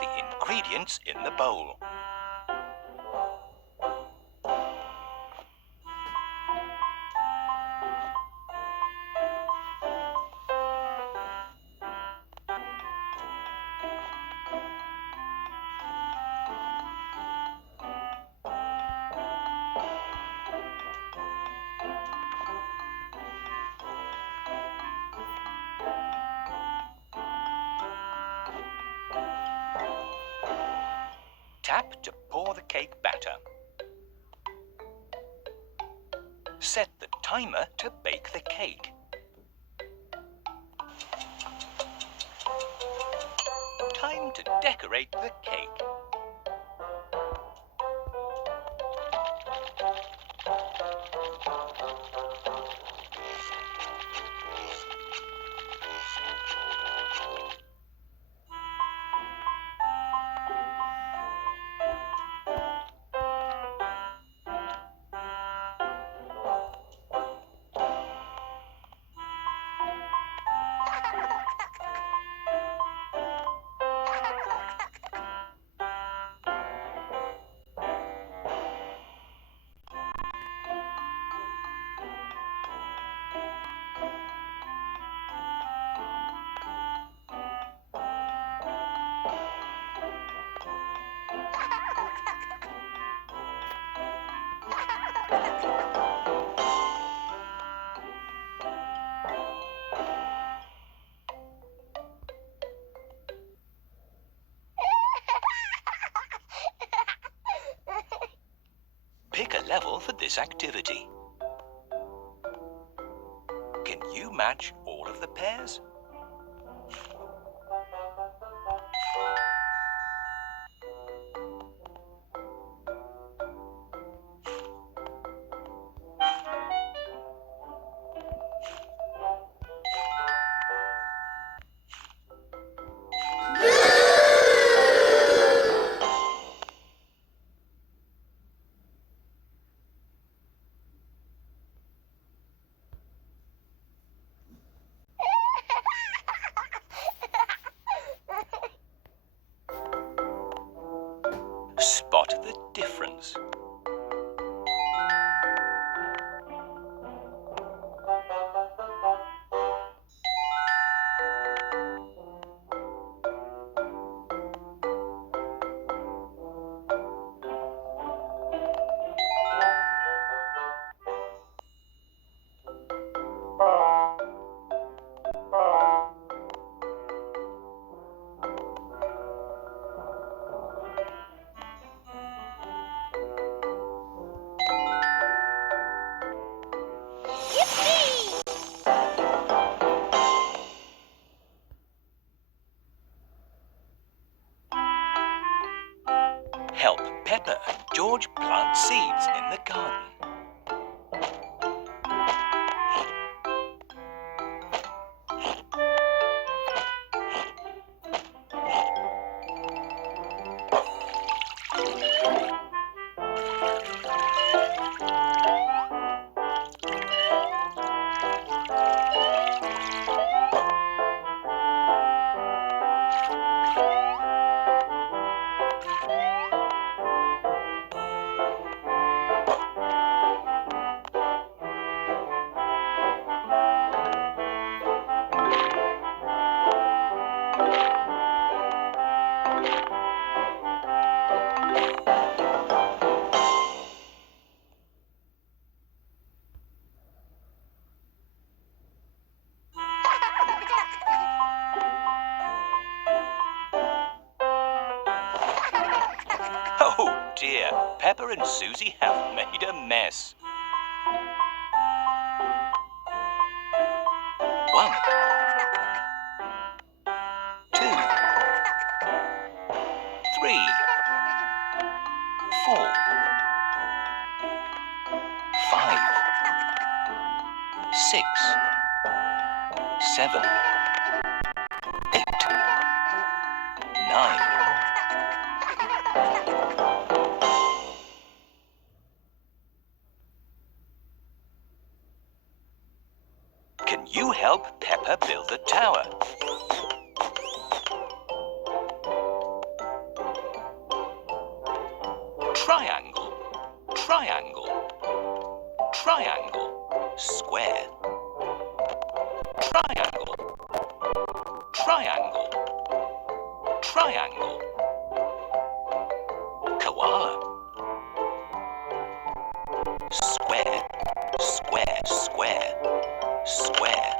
the ingredients in the bowl. Tap to pour the cake batter. Set the timer to bake the cake. Time to decorate the cake. Pick a level for this activity. Can you match all of the pairs? Spot the difference. Help Peppa and George plant seeds in the garden. Oh dear, Peppa and Susie have made a mess. 1, 2, 3, 4, 5, 6, 7, 8, 9. Can you help Peppa build the tower? triangle, triangle, triangle, square, triangle, triangle, triangle, koala, square, square, square, square.